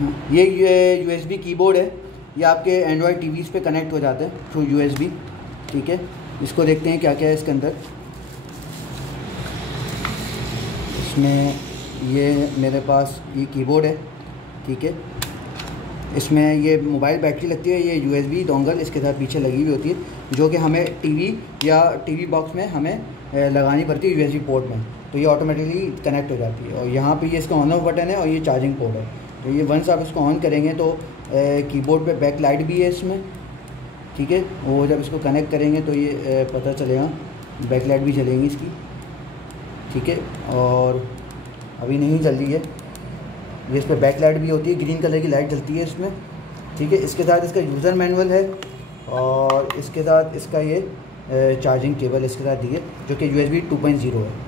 ये USB keyboard है। ये आपके एंड्रॉयड टीवीज़ पे कनेक्ट हो जाते हैं थ्रू USB। ठीक है, इसको देखते हैं क्या क्या है इसके अंदर। इसमें ये मेरे पास ये कीबोर्ड है। ठीक है, इसमें ये मोबाइल बैटरी लगती है, ये USB डोंगल इसके साथ पीछे लगी हुई होती है, जो कि हमें टीवी या टीवी बॉक्स में हमें लगानी पड़ती है USB पोर्ट में, तो ये ऑटोमेटिकली कनेक्ट हो जाती है। और यहाँ पे ये इसका ऑन ऑफ बटन है और ये चार्जिंग पोर्ट है। तो ये वंस आप इसको ऑन करेंगे तो कीबोर्ड पे बैक लाइट भी है इसमें। ठीक है, वो जब इसको कनेक्ट करेंगे तो ये पता चलेगा, बैक लाइट भी जलेंगी इसकी। ठीक है, और अभी नहीं जल रही है ये। इस पर बैक लाइट भी होती है, ग्रीन कलर की लाइट जलती है इसमें। ठीक है, इसके साथ इसका यूज़र मैनुअल है और इसके साथ इसका ये चार्जिंग केबल इसके साथ दी है, जो कि USB 2.0 है।